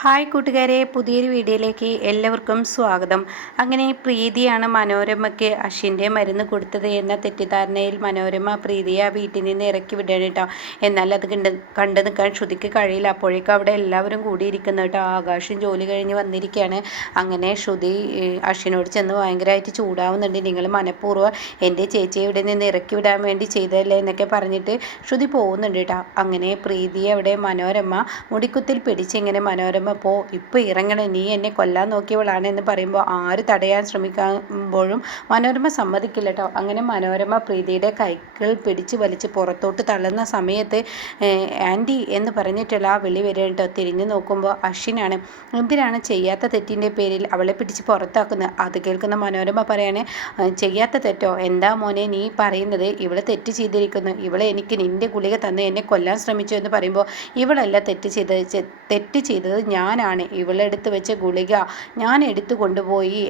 Hi കൂട്ടുകാരെ പുതിയൊരു വീഡിയോയിലേക്ക് എല്ലാവർക്കും സ്വാഗതം. അങ്ങനെ പ്രീതിയാണ് മനോരമയ്ക്ക് അശ്വിന്റെ മരുന്ന് കൊടുത്തത് എന്ന തെറ്റിദ്ധാരണയിൽ മനോരമ പ്രീതിയെ ആ വീട്ടിൽ നിന്ന് ഇറക്കി വിടണം കേട്ടോ. എന്നാൽ അത് കണ്ട് കണ്ടു നിൽക്കാൻ ശ്രുതിക്ക് കഴിയില്ല. അപ്പോഴേക്കും അവിടെ എല്ലാവരും കൂടിയിരിക്കുന്നു കേട്ടോ. ആകാശം ജോലി കഴിഞ്ഞ് വന്നിരിക്കുകയാണ്. അങ്ങനെ ശ്രുതി അശ്വിനോട് ചെന്ന് ഭയങ്കരമായിട്ട് ചൂടാവുന്നുണ്ട്. നിങ്ങൾ മനഃപൂർവം എന്റെ ചേച്ചിയെ ഇവിടെ നിന്ന് ഇറക്കി വിടാൻ വേണ്ടി ചെയ്തതല്ലേ എന്നൊക്കെ പറഞ്ഞിട്ട് ശ്രുതി പോകുന്നുണ്ട് കേട്ടോ. അങ്ങനെ പ്രീതി അവിടെ മനോരമ മുടിക്കുത്തിൽ പിടിച്ചിങ്ങനെ മനോരമ പോ ഇപ്പോൾ ഇറങ്ങണേ നീ എന്നെ കൊല്ലാൻ നോക്കിയവളാണ് എന്ന് പറയുമ്പോൾ ആര് തടയാൻ ശ്രമിക്കുമ്പോഴും മനോരമ സമ്മതിക്കില്ല കേട്ടോ അങ്ങനെ മനോരമ പ്രീതിയുടെ കൈകൾ പിടിച്ച് വലിച്ച് പുറത്തോട്ട് തള്ളുന്ന സമയത്ത് ആന്റി എന്ന് പറഞ്ഞിട്ടുള്ള ആ വിളി വരിക കേട്ടോ തിരിഞ്ഞു നോക്കുമ്പോൾ അശ്വിനാണ്. എന്തിനാണ് ചെയ്യാത്ത തെറ്റിന്റെ പേരിൽ അവളെ പിടിച്ച് പുറത്താക്കുന്നത്? അത് കേൾക്കുന്ന മനോരമ പറയാണ് ചെയ്യാത്ത തെറ്റോ? എന്താ മോനെ നീ പറയുന്നത്? ഇവളെ തെറ്റ് ചെയ്തിരിക്കുന്നു. ഇവളെ എനിക്ക് നിന്റെ ഗുളിക തന്ന് എന്നെ കൊല്ലാൻ ശ്രമിച്ചു എന്ന് പറയുമ്പോൾ ഇവളല്ല തെറ്റ് ചെയ്തത്. തെറ്റ് ചെയ്തത് ഞാനാണ്. ഇവളെടുത്ത് വെച്ച ഗുളിക ഞാൻ എടുത്തു കൊണ്ടുപോയി.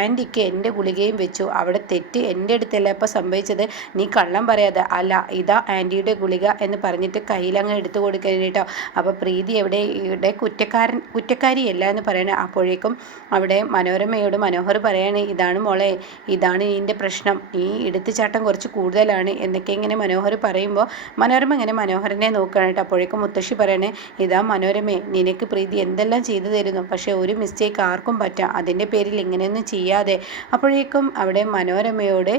ആന്റിക്ക് എന്റെ ഗുളികയും വെച്ചു. അവിടെ തെറ്റ് എന്റെ അടുത്തല്ല. ഇപ്പോൾ സംഭവിച്ചത് നീ കള്ളം പറയാതെ. അല്ല ഇതാ ആന്റിയുടെ ഗുളിക എന്ന് പറഞ്ഞിട്ട് കയ്യിലങ്ങ് എടുത്തു കൊടുക്കാൻ കേട്ടോ. അപ്പോൾ പ്രീതി എവിടെ? ഇവിടെ കുറ്റക്കാരൻ കുറ്റക്കാരിയല്ല എന്ന് പറയണേ. അപ്പോഴേക്കും അവിടെ മനോരമയോട് മനോഹർ പറയാണ് ഇതാണ് മോളെ ഇതാണ് നിന്റെ പ്രശ്നം. നീ എടുത്തുചാട്ടം കുറച്ച് കൂടുതലാണ്. എന്നൊക്കെ ഇങ്ങനെ മനോഹർ പറയുമ്പോൾ മനോരമ ഇങ്ങനെ മനോഹരനെ നോക്കുകയാണ് കേട്ടോ. അപ്പോഴേക്കും മുത്തശ്ശി പറയണേ ഇതാ മനോരമേ നിനക്ക് പ്രീതി എന്തെല്ലാം ചെയ്തു തരുന്നു? പക്ഷേ ഒരു മിസ്റ്റേക്ക് ആർക്കും പറ്റാം. അതിന്റെ പേരിൽ ഇങ്ങനെയൊന്നും ചെയ്യാതെ. അപ്പോഴേക്കും അവിടെ മനോരമയോട്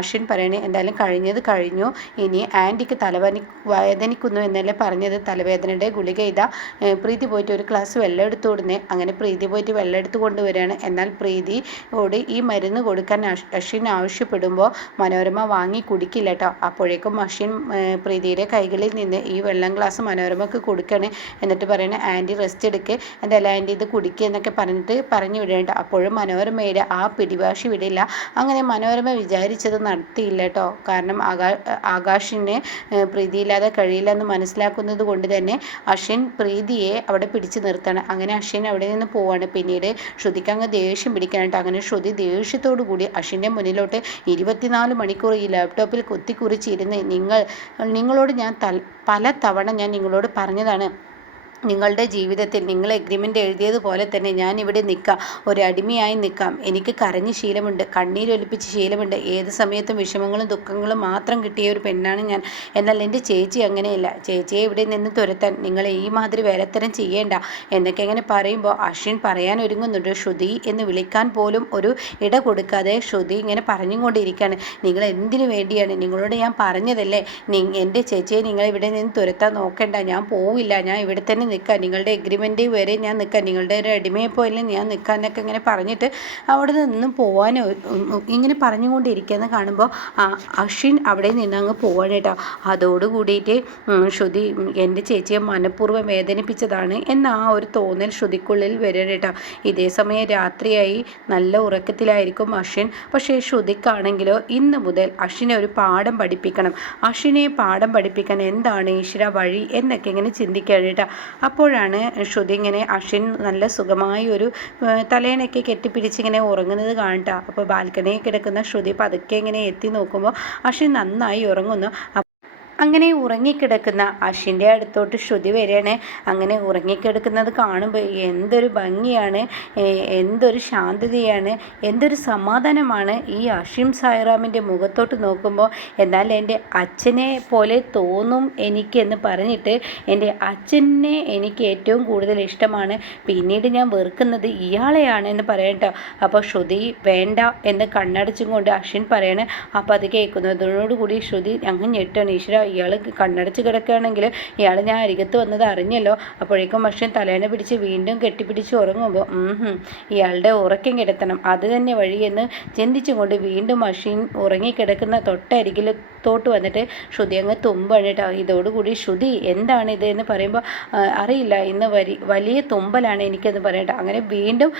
അശ്വിൻ പറയണേ എന്തായാലും കഴിഞ്ഞത് കഴിഞ്ഞു. ഇനി ആന്റിക്ക് തലവനി വേദനിക്കുന്നു എന്നല്ലേ പറഞ്ഞത്? തലവേദനയുടെ ഗുളിക ഇതാ. പ്രീതി പോയിട്ട് ഒരു ഗ്ലാസ് വെള്ളം എടുത്തു കൊടുന്നേ. അങ്ങനെ പ്രീതി പോയിട്ട് വെള്ളം എടുത്തു കൊണ്ടുവരികയാണ്. എന്നാൽ പ്രീതിയോട് ഈ മരുന്ന് കൊടുക്കാൻ അശ്വിൻ ആവശ്യപ്പെടുമ്പോൾ മനോരമ വാങ്ങി കുടിക്കില്ല കേട്ടോ. അപ്പോഴേക്കും അശ്വിൻ പ്രീതിയുടെ കൈകളിൽ നിന്ന് ഈ വെള്ളം ഗ്ലാസ് മനോരമക്ക് കൊടുക്കണേ എന്നിട്ട് പറയണേ ആന്റി റെസ്റ്റ് എടുക്ക് എന്റെ ആന്റി ഇത് കുടിക്കുക എന്നൊക്കെ പറഞ്ഞിട്ട് പറഞ്ഞു വിടേണ്ട. അപ്പോഴും മനോരമയുടെ ആ പിടിവാശി വിടില്ല. അങ്ങനെ മനോരമ വിചാരിച്ചത് നടത്തിയില്ല കേട്ടോ. കാരണം ആകാ ആകാശിന് പ്രീതിയില്ലാതെ കഴിയില്ല എന്ന് മനസ്സിലാക്കുന്നത് കൊണ്ട് തന്നെ അശ്വിൻ പ്രീതിയെ അവിടെ പിടിച്ചു നിർത്തണം. അങ്ങനെ അശ്വിൻ അവിടെ നിന്ന് പോവാണ്. പിന്നീട് ശ്രുതിക്ക് അങ്ങ് ദേഷ്യം പിടിക്കണം കേട്ടോ അങ്ങനെ ശ്രുതി ദേഷ്യത്തോടു കൂടി അശ്വിന്റെ മുന്നിലോട്ട് ഇരുപത്തിനാല് മണിക്കൂർ ഈ ലാപ്ടോപ്പിൽ കുത്തിക്കുറിച്ചിരുന്ന് നിങ്ങൾ നിങ്ങളോട് ഞാൻ തൽ പല തവണ ഞാൻ നിങ്ങളോട് പറഞ്ഞതാണ്. നിങ്ങളുടെ ജീവിതത്തിൽ നിങ്ങൾ എഗ്രിമെന്റ് എഴുതിയതുപോലെ തന്നെ ഞാൻ ഇവിടെ നിൽക്കാം. ഒരു അടിമയായി നിൽക്കാം. എനിക്ക് കരഞ്ഞ് ശീലമുണ്ട്. കണ്ണീരൊലിപ്പിച്ച് ശീലമുണ്ട്. ഏത് സമയത്തും വിഷമങ്ങളും ദുഃഖങ്ങളും മാത്രം കിട്ടിയ ഒരു പെണ്ണാണ് ഞാൻ. എന്നാൽ എന്റെ ചേച്ചി അങ്ങനെയല്ല. ചേച്ചിയെ ഇവിടെ നിന്ന് തുരത്താൻ നിങ്ങൾ ഈ മാതിരി വേലത്തരം ചെയ്യേണ്ട എന്നൊക്കെ ഇങ്ങനെ പറയുമ്പോൾ അശ്വിൻ പറയാൻ ഒരുങ്ങുന്നുണ്ട്. ശ്രുതി എന്ന് വിളിക്കാൻ പോലും ഒരു ഇട കൊടുക്കാതെ ശ്രുതി ഇങ്ങനെ പറഞ്ഞുകൊണ്ടിരിക്കുകയാണ്. നിങ്ങൾ എന്തിനു വേണ്ടിയാണ്? നിങ്ങളോട് ഞാൻ പറഞ്ഞതല്ലേ? എന്റെ ചേച്ചിയെ നിങ്ങൾ ഇവിടെ നിന്ന് തുരത്താൻ നോക്കേണ്ട. ഞാൻ പോവില്ല. ഞാൻ ഇവിടെ തന്നെ നിൽക്കാൻ നിങ്ങളുടെ എഗ്രിമെന്റ് വരെ ഞാൻ നിൽക്കാൻ നിങ്ങളുടെ ഒരു അടിമയെ പോലെ ഞാൻ നിൽക്കാനൊക്കെ ഇങ്ങനെ പറഞ്ഞിട്ട് അവിടെ നിന്ന് പോകാൻ ഇങ്ങനെ പറഞ്ഞുകൊണ്ടിരിക്കുന്നത് കാണുമ്പോൾ അശ്വിൻ അവിടെ നിന്ന് അങ്ങ് പോവാണ് അതോട് കൂടിയിട്ട് ശ്രുതി എന്റെ ചേച്ചിയെ മനഃപൂർവം വേദനിപ്പിച്ചതാണ് എന്ന ആ ഒരു തോന്നൽ ശ്രുതിക്കുള്ളിൽ വരണം കേട്ടോ. ഇതേ സമയം രാത്രിയായി നല്ല ഉറക്കത്തിലായിരിക്കും അശ്വിൻ. പക്ഷേ ശ്രുതിക്കാണെങ്കിലോ ഇന്ന് മുതൽ അശ്വിനെ ഒരു പാഠം പഠിപ്പിക്കണം. അശ്വിനെ പാഠം പഠിപ്പിക്കാൻ എന്താണ് ഈശ്വര വഴി എന്നൊക്കെ ഇങ്ങനെ ചിന്തിക്കുകയാണ് കേട്ടോ. അപ്പോഴാണ് ശ്രുതി ഇങ്ങനെ അശ്വിൻ നല്ല സുഖമായി ഒരു തലേണയൊക്കെ കെട്ടിപ്പിടിച്ചിങ്ങനെ ഉറങ്ങുന്നത് കാണട്ടാ അപ്പോൾ ബാൽക്കണിയിൽ കിടക്കുന്ന ശ്രുതി പതുക്കെ ഇങ്ങനെ എത്തി നോക്കുമ്പോൾ അശ്വിൻ നന്നായി ഉറങ്ങുന്നു. അങ്ങനെ ഉറങ്ങിക്കിടക്കുന്ന അശ്വിന്റെ അടുത്തോട്ട് ശ്രുതി വരികയാണ്. അങ്ങനെ ഉറങ്ങിക്കിടക്കുന്നത് കാണുമ്പോൾ എന്തൊരു ഭംഗിയാണ് എന്തൊരു ശാന്തതയാണ് എന്തൊരു സമാധാനമാണ് ഈ അഷിം സായിറാമിന്റെ മുഖത്തോട്ട് നോക്കുമ്പോൾ എന്നാൽ എന്റെ അച്ഛനെ പോലെ തോന്നും എനിക്കെന്ന് പറഞ്ഞിട്ട് എന്റെ അച്ഛനെ എനിക്ക് ഏറ്റവും കൂടുതൽ ഇഷ്ടമാണ്. പിന്നീട് ഞാൻ വെറുക്കുന്നത് ഇയാളെയാണ് എന്ന് പറയട്ടോ അപ്പോൾ ശ്രുതി വേണ്ട എന്ന് കണ്ണടച്ചും കൊണ്ട് അശ്വിൻ പറയണേ. അപ്പോൾ അത് കേൾക്കുന്നതോടുകൂടി ശ്രുതി അങ്ങ് ഞെട്ടാണ് ഈശ്വര ഇയാൾ കണ്ണടച്ച് കിടക്കുകയാണെങ്കിൽ ഇയാൾ ഞാൻ അരികത്ത് വന്നത് അറിഞ്ഞല്ലോ. അപ്പോഴേക്കും പക്ഷേ തലേനെ പിടിച്ച് വീണ്ടും കെട്ടിപ്പിടിച്ച് ഉറങ്ങുമ്പോൾ ഇയാളുടെ ഉറക്കം കിടത്തണം. അത് തന്നെ വഴിയെന്ന് ചിന്തിച്ചുകൊണ്ട് വീണ്ടും മഷീൻ ഉറങ്ങിക്കിടക്കുന്ന തൊട്ടരികിൽ തോട്ട് വന്നിട്ട് ശ്രുതി അങ്ങ് തുമ്പാണ് കേട്ടോ. ഇതോടുകൂടി ശ്രുതി എന്താണ് ഇത്? എന്ന് പറയുമ്പോൾ അറിയില്ല. ഇന്ന് വരി വലിയ തുമ്പലാണ് എനിക്കെന്ന് പറയട്ടെ അങ്ങനെ വീണ്ടും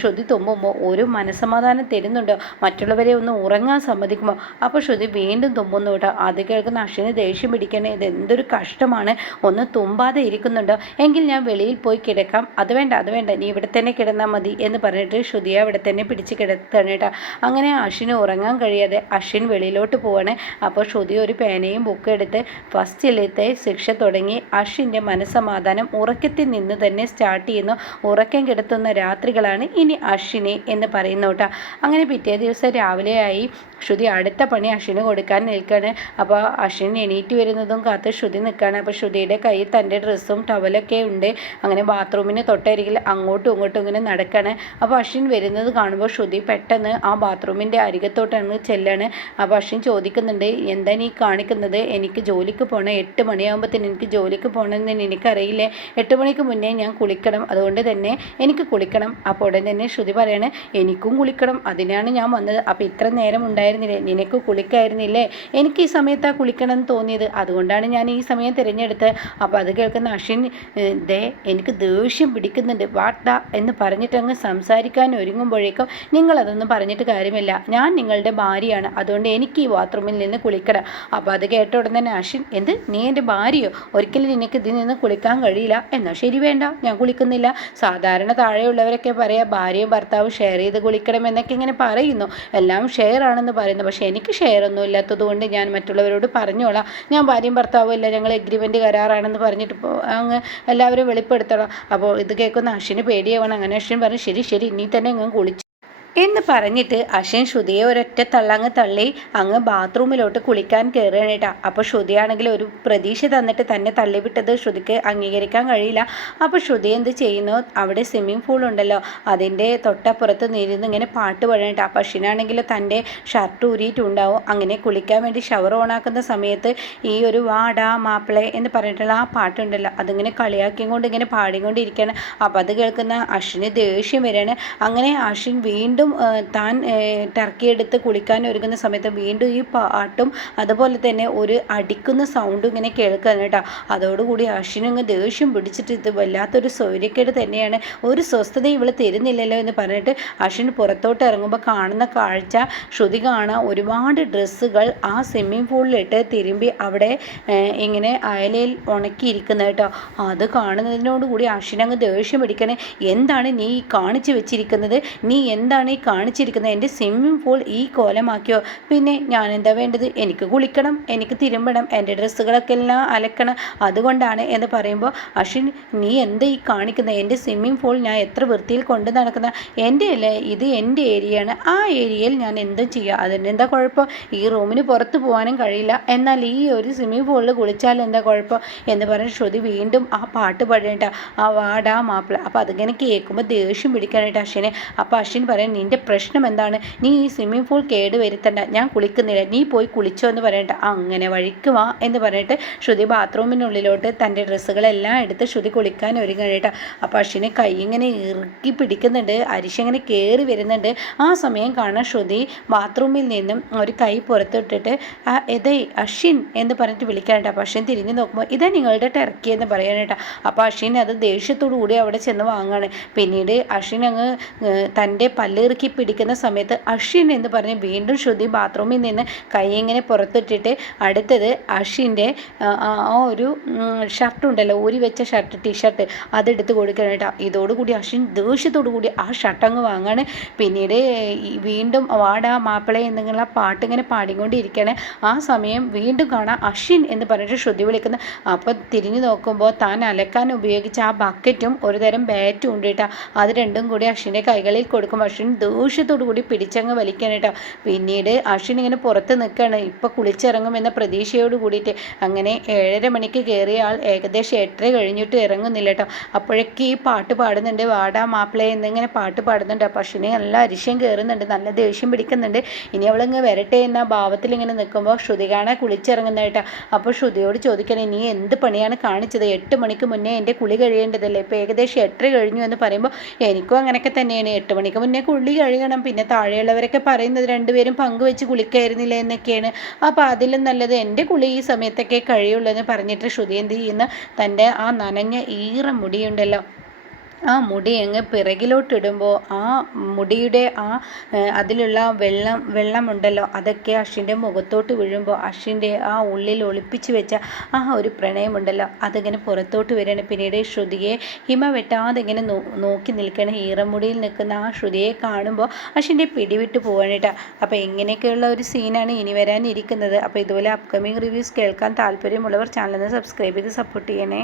ശ്രുതി തുമ്പുമ്പോൾ ഒരു മനസമാധാനം തരുന്നുണ്ടോ. മറ്റുള്ളവരെ ഒന്ന് ഉറങ്ങാൻ സമ്മതിക്കുമ്പോൾ അപ്പോൾ ശ്രുതി വീണ്ടും തുമ്പുന്നു കേട്ടോ. അത് കേൾക്കുന്ന അശ്വിന് ദേഷ്യം പിടിക്കണേ ഇത് എന്തൊരു കഷ്ടമാണ്. ഒന്ന് തുമ്പാതെ ഇരിക്കുന്നുണ്ടോ? എങ്കിൽ ഞാൻ വെളിയിൽ പോയി കിടക്കാം. അത് വേണ്ട അത് വേണ്ട നീ ഇവിടെ തന്നെ കിടന്നാൽ മതി എന്ന് പറഞ്ഞിട്ട് ശ്രുതിയെ ഇവിടെ തന്നെ പിടിച്ച് കിടത്താണ് കേട്ടോ. അങ്ങനെ അശ്വിന് ഉറങ്ങാൻ കഴിയാതെ അശ്വിൻ വെളിയിലോട്ട് പോവാണ്. അപ്പോൾ ശ്രുതി ഒരു പേനയും ബുക്കും എടുത്ത് ഫസ്റ്റിലത്തെ ശിക്ഷ തുടങ്ങി. അശ്വിന്റെ മനസ്സമാധാനം ഉറക്കത്തിൽ നിന്ന് തന്നെ സ്റ്റാർട്ട് ചെയ്യുന്നു. ഉറക്കം കിടത്തുന്ന രാത്രികളാണ് ഇനി അഷിനെ എന്ന് പറയുന്നു കേട്ടോ. അങ്ങനെ പിറ്റേ ദിവസം രാവിലെയായി. ശ്രുതി അടുത്ത പണി അശ്വിന് കൊടുക്കാൻ നിൽക്കുകയാണ് അപ്പോൾ അശ്വിൻ എണീറ്റ് വരുന്നതും കാത്ത് ശ്രുതി നിൽക്കുകയാണ് അപ്പോൾ ശ്രുതിയുടെ കയ്യിൽ തന്റെ ഡ്രസ്സും ടവലൊക്കെ ഉണ്ട്. അങ്ങനെ ബാത്റൂമിന് തൊട്ടരികിൽ അങ്ങോട്ടും ഇങ്ങോട്ടും ഇങ്ങനെ നടക്കുകയാണ് അപ്പോൾ അശ്വിൻ വരുന്നത് കാണുമ്പോൾ ശ്രുതി പെട്ടെന്ന് ആ ബാത്റൂമിന്റെ അരികത്തോട്ടാണ് ചെല്ലാണ്. അപ്പോൾ അശ്വിൻ ചോദിക്കുന്നുണ്ട് എന്താ നീ കാണിക്കുന്നത്? എനിക്ക് ജോലിക്ക് പോകണം എട്ട് മണിയാകുമ്പോഴത്തേന് എനിക്ക് ജോലിക്ക് പോകണമെന്ന് എനിക്കറിയില്ലേ. എട്ട് മണിക്ക് മുന്നേ ഞാൻ കുളിക്കണം. അതുകൊണ്ട് തന്നെ എനിക്ക് കുളിക്കണം. അപ്പോൾ ഉടൻ തന്നെ ശ്രുതി പറയാണ് എനിക്കും കുളിക്കണം. അതിനാണ് ഞാൻ വന്നത്. അപ്പോൾ ഇത്ര നേരം ഉണ്ടായിരുന്നില്ലേ നിനക്ക് കുളിക്കായിരുന്നില്ലേ? എനിക്ക് ഈ സമയത്താണ് കുളിക്കണം എന്ന് തോന്നിയത്. അതുകൊണ്ടാണ് ഞാൻ ഈ സമയം തിരഞ്ഞെടുത്തത് അപ്പോൾ അത് കേൾക്കുന്ന അശ്വിൻ ദേ എനിക്ക് ദേഷ്യം പിടിക്കുന്നുണ്ട്. വാട്ട എന്ന് പറഞ്ഞിട്ട് അങ്ങ് സംസാരിക്കാൻ ഒരുങ്ങുമ്പോഴേക്കും നിങ്ങളതൊന്നും പറഞ്ഞിട്ട് കാര്യമില്ല. ഞാൻ നിങ്ങളുടെ ഭാര്യയാണ്. അതുകൊണ്ട് എനിക്ക് ഈ ബാത്റൂമിൽ നിന്ന് കുളിക്കണം. അപ്പോൾ അത് കേട്ട ഉടൻ തന്നെ അശ്വിൻ എന്ത്? നീ എന്റെ ഭാര്യയോ? ഒരിക്കലും നിനക്ക് ഇതിൽ നിന്ന് കുളിക്കാൻ കഴിയില്ല. എന്നാൽ ശരി വേണ്ട. ഞാൻ കുളിക്കുന്നില്ല. സാധാരണ താഴെയുള്ളവരൊക്കെ പറയാം ഭാര്യയും ഭർത്താവും ഷെയർ ചെയ്ത് കുളിക്കണം എന്നൊക്കെ ഇങ്ങനെ പറയുന്നു. എല്ലാം ഷെയർ ആണെന്ന് പറയുന്നു. പക്ഷേ എനിക്ക് ഷെയർ ഒന്നും ഇല്ലാത്തത് കൊണ്ട് ഞാൻ മറ്റുള്ളവരോട് പറഞ്ഞോളാം. ഞാൻ ഭാര്യയും ഭർത്താവും ഇല്ല ഞങ്ങൾ എഗ്രിമെന്റ് കരാറാണെന്ന് പറഞ്ഞിട്ട് ഇപ്പോൾ അങ്ങ് എല്ലാവരും വെളിപ്പെടുത്തണം. അപ്പോൾ ഇത് കേൾക്കുന്ന അശ്വിന് പേടിയാവണം. അങ്ങനെ അശ്വിൻ പറഞ്ഞു ശരി ശരി ഇനി തന്നെ അങ്ങ് കുളിച്ചു എന്ന് പറഞ്ഞിട്ട് അശൻ ശ്രുതിയെ ഒരൊറ്റ തള്ളങ്ങ് തള്ളി അങ്ങ് ബാത്റൂമിലോട്ട് കുളിക്കാൻ കയറുകയാണ് കേട്ടോ. അപ്പോൾ ശ്രുതിയാണെങ്കിൽ ഒരു പ്രതീക്ഷ തന്നിട്ട് തന്നെ തള്ളിവിട്ടത് ശ്രുതിക്ക് അംഗീകരിക്കാൻ കഴിയില്ല. അപ്പോൾ ശ്രുതി എന്ത് ചെയ്യുന്നു? അവിടെ സ്വിമ്മിംഗ് പൂൾ ഉണ്ടല്ലോ. അതിന്റെ തൊട്ടപ്പുറത്ത് നിരുന്ന് ഇങ്ങനെ പാട്ട് പാടണേട്ടോ അപ്പോൾ അശ്വിനാണെങ്കിൽ തന്റെ ഷർട്ട് ഊരിയിട്ടുണ്ടാവും അങ്ങനെ കുളിക്കാൻ വേണ്ടി ഷവർ ഓണാക്കുന്ന സമയത്ത് ഈ ഒരു വാടാ മാപ്പിളെ എന്ന് പറഞ്ഞിട്ടുള്ള ആ പാട്ടുണ്ടല്ലോ അതിങ്ങനെ കളിയാക്കിയും കൊണ്ട് ഇങ്ങനെ പാടിക്കൊണ്ടിരിക്കുകയാണ്. അപ്പോൾ അത് കേൾക്കുന്ന അശ്വിന് ദേഷ്യം വരികയാണ്. അങ്ങനെ അശ്വിൻ വീണ്ടും വീണ്ടും താൻ ടർക്കി എടുത്ത് കുളിക്കാൻ ഒരുങ്ങുന്ന സമയത്ത് വീണ്ടും ഈ പാട്ടും അതുപോലെ തന്നെ ഒരു അടിക്കുന്ന സൗണ്ടും ഇങ്ങനെ കേൾക്കാൻ കേട്ടോ. അതോടുകൂടി അശ്വിനങ്ങ് ദേഷ്യം പിടിച്ചിട്ട് ഇത് വല്ലാത്തൊരു സൗര്യക്കേട് തന്നെയാണ്. ഒരു സ്വസ്ഥത ഇവൾ തരുന്നില്ലല്ലോ എന്ന് പറഞ്ഞിട്ട് അശ്വിൻ പുറത്തോട്ട് ഇറങ്ങുമ്പോൾ കാണുന്ന കാഴ്ച ശ്രുതി കാണാൻ ഒരുപാട് ഡ്രസ്സുകൾ ആ സ്വിമ്മിംഗ് പൂളിലിട്ട് തിരുമ്പി അവിടെ ഇങ്ങനെ അയലയിൽ ഉണക്കിയിരിക്കുന്നത് കേട്ടോ. അത് കാണുന്നതിനോടുകൂടി അശ്വിനങ്ങ് ദേഷ്യം പിടിക്കണേ. എന്താണ് നീ കാണിച്ചു വെച്ചിരിക്കുന്നത്? നീ എന്താണ് ഈ കാണിച്ചിരിക്കുന്നത് എന്റെ സ്വിമ്മിംഗ് പൂൾ ഈ കോലമാക്കിയോ? പിന്നെ ഞാൻ എന്താ വേണ്ടത്? എനിക്ക് കുളിക്കണം എനിക്ക് തിരുമ്പണം എന്റെ ഡ്രസ്സുകളൊക്കെ എല്ലാം അലക്കണം. അതുകൊണ്ടാണ് എന്ന് പറയുമ്പോൾ അഷിൻ നീ എന്താ ഈ കാണിക്കുന്നത്? എന്റെ സ്വിമ്മിംഗ് പൂൾ ഞാൻ എത്ര വൃത്തിയിൽ കൊണ്ട് നടക്കുന്ന എന്റെ അല്ലേ? ഇത് എന്റെ ഏരിയയാണ് ആ ഏരിയയിൽ ഞാൻ എന്തും ചെയ്യുക അതിന് എന്താ കുഴപ്പം? ഈ റൂമിന് പുറത്ത് പോകാനും കഴിയില്ല. എന്നാൽ ഈ ഒരു സ്വിമ്മിംഗ് പൂളിൽ കുളിച്ചാൽ എന്താ കുഴപ്പം? എന്ന് പറഞ്ഞ് ശ്രുതി വീണ്ടും ആ പാട്ട് പാടേണ്ട ആ വാടാ മാപ്പിള. അപ്പോൾ അതിങ്ങനെ കേൾക്കുമ്പോൾ ദേഷ്യം പിടിക്കാനായിട്ട് അശ്വിനെ അപ്പോൾ അശ്വിൻ പറയാൻ നിന്റെ പ്രശ്നം എന്താണ്? നീ ഈ സ്വിമ്മിംഗ് പൂൾ കേട് വരുത്തണ്ട. ഞാൻ കുളിക്കുന്നില്ല. നീ പോയി കുളിച്ചോ എന്ന് പറയണ്ട. അങ്ങനെ വഴിക്ക് വാ എന്ന് പറഞ്ഞിട്ട് ശ്രുതി ബാത്റൂമിനുള്ളിലോട്ട് തന്റെ ഡ്രസ്സുകളെല്ലാം എടുത്ത് ശ്രുതി കുളിക്കാൻ ഒരുങ്ങണേട്ടാ അപ്പോൾ അശ്വിനെ കൈ ഇങ്ങനെ ഇറുക്കി പിടിക്കുന്നുണ്ട്. അരിശങ്ങനെ കയറി വരുന്നുണ്ട്. ആ സമയം കാണാൻ ശ്രുതി ബാത്റൂമിൽ നിന്നും ഒരു കൈ പുറത്തിട്ടിട്ട് എതേ അശ്വിൻ എന്ന് പറഞ്ഞിട്ട് വിളിക്കാനായിട്ട് അപ്പോൾ അശ്വിൻ തിരിഞ്ഞ് നോക്കുമ്പോൾ ഇതാ നിങ്ങളുടെ ടെറക്കി എന്ന് പറയാനായിട്ടാ അപ്പോൾ അശ്വിൻ അത് ദേഷ്യത്തോടു കൂടി അവിടെ ചെന്ന് വാങ്ങാണ്. പിന്നീട് അശ്വിൻ അങ്ങ് തന്റെ പല്ല് ഇറുക്കി പിടിക്കുന്ന സമയത്ത് അഷിൻ എന്ന് പറഞ്ഞ് വീണ്ടും ശ്രുതി ബാത്റൂമിൽ നിന്ന് കൈ ഇങ്ങനെ പുറത്തിട്ടിട്ട് അടുത്തത് അഷിന്റെ ആ ഒരു ഷർട്ട് ഉണ്ടല്ലോ ഊരി വെച്ച ഷർട്ട് ടീഷർട്ട് അതെടുത്ത് കൊടുക്കണം കേട്ടോ. ഇതോടുകൂടി അഷിൻ ദേഷ്യത്തോടു കൂടി ആ ഷർട്ട് അങ്ങ് വാങ്ങാണ്. പിന്നീട് വീണ്ടും വാടാ മാപ്പിളെ എന്നുള്ള പാട്ട് ഇങ്ങനെ പാടിക്കൊണ്ടിരിക്കുകയാണ്. ആ സമയം വീണ്ടും കാണാം അഷിൻ എന്ന് പറഞ്ഞിട്ട് ശ്രുതി വിളിക്കുന്ന. അപ്പോൾ തിരിഞ്ഞു നോക്കുമ്പോൾ താൻ അലക്കാൻ ഉപയോഗിച്ച ആ ബക്കറ്റും ഒരുതരം ബാറ്റും ഉണ്ട് കേട്ടോ. അത് രണ്ടും കൂടി അഷിന്റെ കൈകളിൽ കൊടുക്കും. അശ്വിൻ ദേഷ്യത്തോടു കൂടി പിടിച്ചങ്ങ് വലിക്കാൻ കേട്ടോ. പിന്നീട് അശ്വിൻ ഇങ്ങനെ പുറത്ത് നിൽക്കുകയാണ് ഇപ്പോൾ കുളിച്ചിറങ്ങുമെന്ന പ്രതീക്ഷയോട് കൂടിയിട്ട് അങ്ങനെ ഏഴര മണിക്ക് കയറിയ ആൾ ഏകദേശം എട്ടര കഴിഞ്ഞിട്ട് ഇറങ്ങുന്നില്ല കേട്ടോ. അപ്പോഴേക്ക് ഈ പാട്ട് പാടുന്നുണ്ട്. വാടാ മാപ്പിളെ എന്നിങ്ങനെ പാട്ട് പാടുന്നുണ്ട്. അപ്പോൾ അശ്വിനെ നല്ല അരിശം കയറുന്നുണ്ട് നല്ല ദേഷ്യം പിടിക്കുന്നുണ്ട്. ഇനി അവളിങ്ങ് വരട്ടെ എന്ന ഭാവത്തിൽ ഇങ്ങനെ നിൽക്കുമ്പോൾ ശ്രുതി കാണാൻ അപ്പോൾ ശ്രുതിയോട് ചോദിക്കണേ നീ എന്ത് പണിയാണ് കാണിച്ചത്? എട്ട് മണിക്ക് മുന്നേ എന്റെ കുളി കഴിയേണ്ടതല്ലേ? ഇപ്പോൾ ഏകദേശം എട്ടര കഴിഞ്ഞു എന്ന് പറയുമ്പോൾ എനിക്കും അങ്ങനെയൊക്കെ തന്നെയാണ്. എട്ട് മണിക്ക് മുന്നേ കുളി കഴുകണം. പിന്നെ താഴെയുള്ളവരൊക്കെ പറയുന്നത് രണ്ടുപേരും പങ്കുവെച്ച് കുളിക്കായിരുന്നില്ല എന്നൊക്കെയാണ്. അപ്പോൾ അതിലും നല്ലത് എന്റെ കുളി ഈ സമയത്തൊക്കെ കഴിയുള്ളൂ എന്ന് പറഞ്ഞിട്ട് ശ്രുതി എന്ത് ചെയ്യുന്ന? തന്റെ ആ നനഞ്ഞ ഈറ മുടിയുണ്ടല്ലോ. ആ മുടി അങ്ങ് പിറകിലോട്ടിടുമ്പോൾ ആ മുടിയുടെ ആ അതിലുള്ള വെള്ളം വെള്ളമുണ്ടല്ലോ അതൊക്കെ അശ്വിന്റെ മുഖത്തോട്ട് വീഴുമ്പോൾ അശ്വിന്റെ ആ ഉള്ളിൽ ഒളിപ്പിച്ച് വെച്ച ആ ഒരു പ്രണയമുണ്ടല്ലോ അതിങ്ങനെ പുറത്തോട്ട് വരികയാണ്. പിന്നീട് ശ്രുതിയെ ഹിമ വെട്ടാതെ ഇങ്ങനെ നോക്കി നിൽക്കണം ഈറമുടിയിൽ നിൽക്കുന്ന ആ ശ്രുതിയെ കാണുമ്പോൾ അശ്വിന്റെ പിടിവിട്ട് പോവാണ് അപ്പോൾ ഇങ്ങനെയൊക്കെയുള്ള ഒരു സീനാണ് ഇനി വരാനിരിക്കുന്നത്. അപ്പോൾ ഇതുപോലെ അപ്കമിങ് റിവ്യൂസ് കേൾക്കാൻ താല്പര്യമുള്ളവർ ചാനലിന് സബ്സ്ക്രൈബ് ചെയ്ത് സപ്പോർട്ട് ചെയ്യണേ.